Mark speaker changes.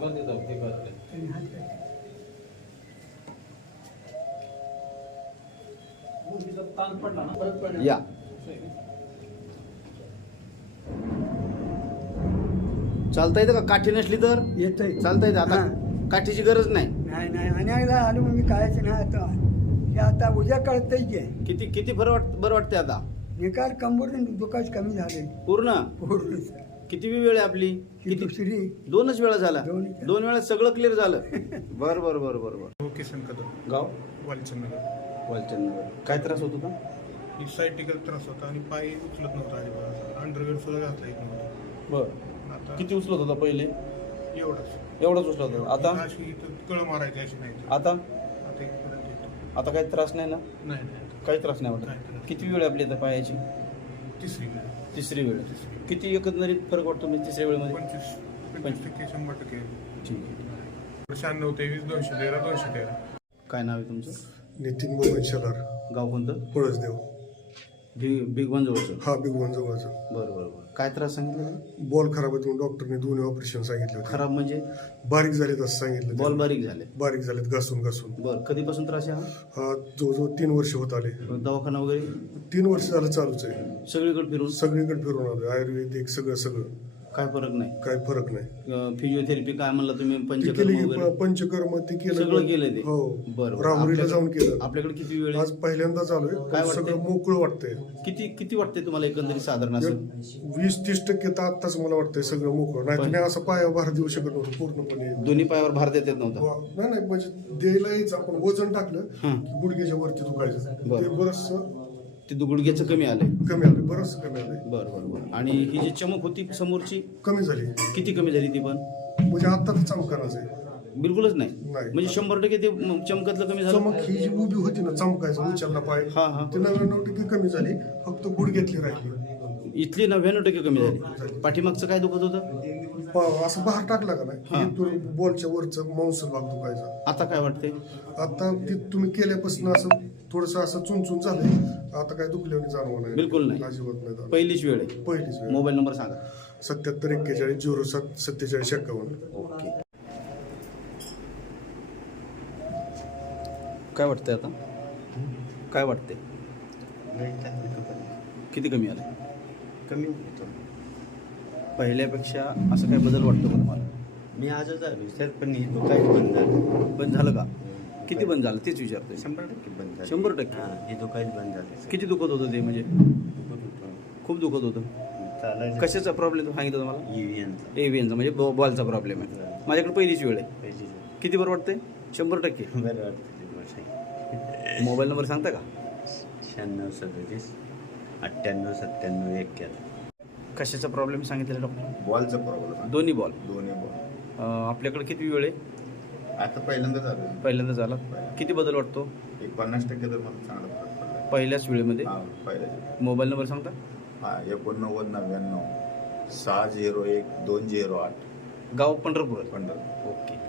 Speaker 1: या चालता येतं का? काठी नसली तर
Speaker 2: येतंय.
Speaker 1: चालता येतं. आता काठीची गरज नाही.
Speaker 2: नाही आणि एकदा आलो मी कायच नाही आता हे आता उद्या कळतंय की
Speaker 1: किती किती बरं वाटते आता?
Speaker 2: निकाल कंबर दुखाच कमी झाले
Speaker 1: पूर्ण
Speaker 2: पूर्ण
Speaker 1: किती वेळ आहे आपली?
Speaker 2: ही दुसरी
Speaker 1: 2च वेळा झाला.
Speaker 2: दोन्ही.
Speaker 1: 2 वेळा सगळं क्लिअर झालं. बरं.
Speaker 3: किसन कदम
Speaker 1: गाव
Speaker 3: वालचंदनगर.
Speaker 1: वालचंदनगर. काय त्रास होत होता?
Speaker 3: ही सायटिकल त्रास होता आणि पाय उचलत नव्हता अजिबात. अंडरवेअर सुद्धा घातला येत नव्हतं.
Speaker 1: बर.
Speaker 3: आता
Speaker 1: किती उचलत होता पहिले?
Speaker 3: एवढंच
Speaker 1: उचलत होता. आता
Speaker 3: अशी इथं कळ मारायची अशी नाही.
Speaker 1: आता
Speaker 3: आता इथपर्यंत येतो.
Speaker 1: आता काही त्रास नाही ना?
Speaker 3: नाही
Speaker 1: काही त्रास नाही
Speaker 3: काही
Speaker 1: वाटत.
Speaker 3: त्रास.
Speaker 1: किती वेळ आपली आता पायाची?
Speaker 3: तिसरी वेळ.
Speaker 1: किती एकंदरीत फरक वाटतो म्हणजे तिसऱ्या वेळेमध्ये?
Speaker 3: 25% 100%.
Speaker 1: ठीक आहे.
Speaker 3: 96 23 213 213.
Speaker 1: काय नाव आहे तुमचं?
Speaker 4: नितीन मोहन शेलार,
Speaker 1: गाव कोणतं?
Speaker 4: पळसदेव.
Speaker 1: बिग वन जवळचं.
Speaker 4: हा बिग वन जवळचं.
Speaker 1: बरं. काय त्रास सांगितलं?
Speaker 4: बॉल खराब आहे म्हणून डॉक्टरने दोन्ही ऑपरेशन सांगितले होते.
Speaker 1: खराब म्हणजे?
Speaker 4: बारीक झालेत असं सांगितलं.
Speaker 1: बॉल बारीक झाले.
Speaker 4: बारीक झालेत घासून.
Speaker 1: बरं. कधीपासून त्रास आहे हा?
Speaker 4: हा जवळजवळ 3 वर्ष होत आले.
Speaker 1: दवाखाना वगैरे?
Speaker 4: 3 वर्ष झालं चालूच आहे.
Speaker 1: सगळीकडे फिरून?
Speaker 4: सगळीकडे फिरून आलोय. आयुर्वेदिक सगळं
Speaker 1: काय फरक नाही?
Speaker 4: काय फरक नाही.
Speaker 1: फिजिओथेरपी काय म्हणलं तुम्ही?
Speaker 4: ते
Speaker 1: पंचकर्म
Speaker 4: केली
Speaker 1: वगैरे?
Speaker 4: पंचकर्म ते
Speaker 1: सगळं केलं ते?
Speaker 4: हो.
Speaker 1: बरं.
Speaker 4: राहुरीला जाऊन केलं.
Speaker 1: आपल्याकडे किती वेळ आहे?
Speaker 4: आज पहिल्यांदाच आलोय.
Speaker 1: काय वाटतंय?
Speaker 4: सगळं मोकळं वाटतंय.
Speaker 1: किती वाटते तुम्हाला एकंदरीत साधारण असं?
Speaker 4: 20-30% तर आत्ताच मला वाटतंय सगळं मोकळं. नाही तुम्ही असं पायावर भार देऊ शकत नव्हतं पूर्णपणे.
Speaker 1: दोन्ही पायावर भार देत नव्हता?
Speaker 4: नाही म्हणजे द्यायला यायचं. आपण वजन टाकलं
Speaker 1: हं.
Speaker 4: की गुडघ्याच्या वरती दुखायचं.
Speaker 1: बरं.
Speaker 4: ते बरंच
Speaker 1: ते गुडघ्याचं कमी आलंय?
Speaker 4: कमी आलं. बरंच कमी आलंय.
Speaker 1: बरं. आणि ही जी चमक होती समोरची
Speaker 4: कमी झाली.
Speaker 1: किती कमी झाली ती पण?
Speaker 4: म्हणजे आता तर चमकानाच आहे.
Speaker 1: बिलकुलच नाही.
Speaker 4: नाही.
Speaker 1: म्हणजे 100% ते चमकतलं कमी झालं?
Speaker 4: चमक ही जी उभी होती ना चमकायचं उचलला पाय
Speaker 1: हा.
Speaker 4: ते 99% कमी झाली. फक्त गुडघ्यातली राहिली.
Speaker 1: इथली 99% कमी झाली. पाठीमागचं काय दुखत होतं?
Speaker 4: असं बाहेर टाकला का
Speaker 1: हा.
Speaker 4: नाही इथून बॉलच्या वरचं मांसल भाग दुखायचा.
Speaker 1: आता काय वाटते?
Speaker 4: आता ते तुम्ही केल्यापासून असं थोडस असं चुनचुन झालंय. आता काय दुखल्याने जाणवं नाही.
Speaker 1: बिलकुल नाही.
Speaker 4: अजिबात नाही जाणवत.
Speaker 1: पहिलीच वेळ आहे?
Speaker 4: पहिलीच वेळ.
Speaker 1: मोबाईल नंबर सांगा.
Speaker 4: 77 41 07 47 51.
Speaker 1: ओके. काय वाटतंय आता? काय वाटते? किती कमी आलं?
Speaker 5: कमी होतो.
Speaker 1: पहिल्यापेक्षा असं काय बदल वाटतो का तुम्हाला?
Speaker 5: मी आजच आलो सर, पण हे दुखायच बंद झालं.
Speaker 1: बंद झालं का? किती बंद झालं तेच विचारतोय.
Speaker 5: 100% बंद झालं.
Speaker 1: 100%?
Speaker 5: हां, हे दुखायच बंद झालं.
Speaker 1: किती दुखत होतं ते? म्हणजे
Speaker 5: दुखत होतं.
Speaker 1: खूप दुखत होतं?
Speaker 5: चालायचं.
Speaker 1: कशाचा प्रॉब्लेम सांगितलं तुम्हाला?
Speaker 5: EVN
Speaker 1: एव्हीएनचा म्हणजे बॉलचा प्रॉब्लेम आहे. माझ्याकडे पहिलीच वेळ आहे.
Speaker 5: पहिली
Speaker 1: किती बरं वाटते? 100%?
Speaker 5: बरं वाटतं ते गोष्ट.
Speaker 1: मोबाईल नंबर सांगता का?
Speaker 5: 96 37 98 97 91.
Speaker 1: कशाचा प्रॉब्लेम सांगितलेला डॉक्टर?
Speaker 6: बॉलचा प्रॉब्लेम.
Speaker 1: दोन्ही बॉल.
Speaker 6: दोन्ही बॉल.
Speaker 1: आपल्याकडे किती वेळ आहे?
Speaker 6: आता पहिल्यांदा झालं.
Speaker 1: पहिल्यांदा झाला. किती बदल वाटतो?
Speaker 6: एक 50% तर मला चांगला फरक पडला.
Speaker 1: पहिल्याच वेळेमध्ये?
Speaker 6: हा पहिल्या.
Speaker 1: मोबाईल नंबर सांगता?
Speaker 6: हा 89 99 601 208.
Speaker 1: गाव पंढरपूर.
Speaker 6: पंढरपूर.
Speaker 1: ओके.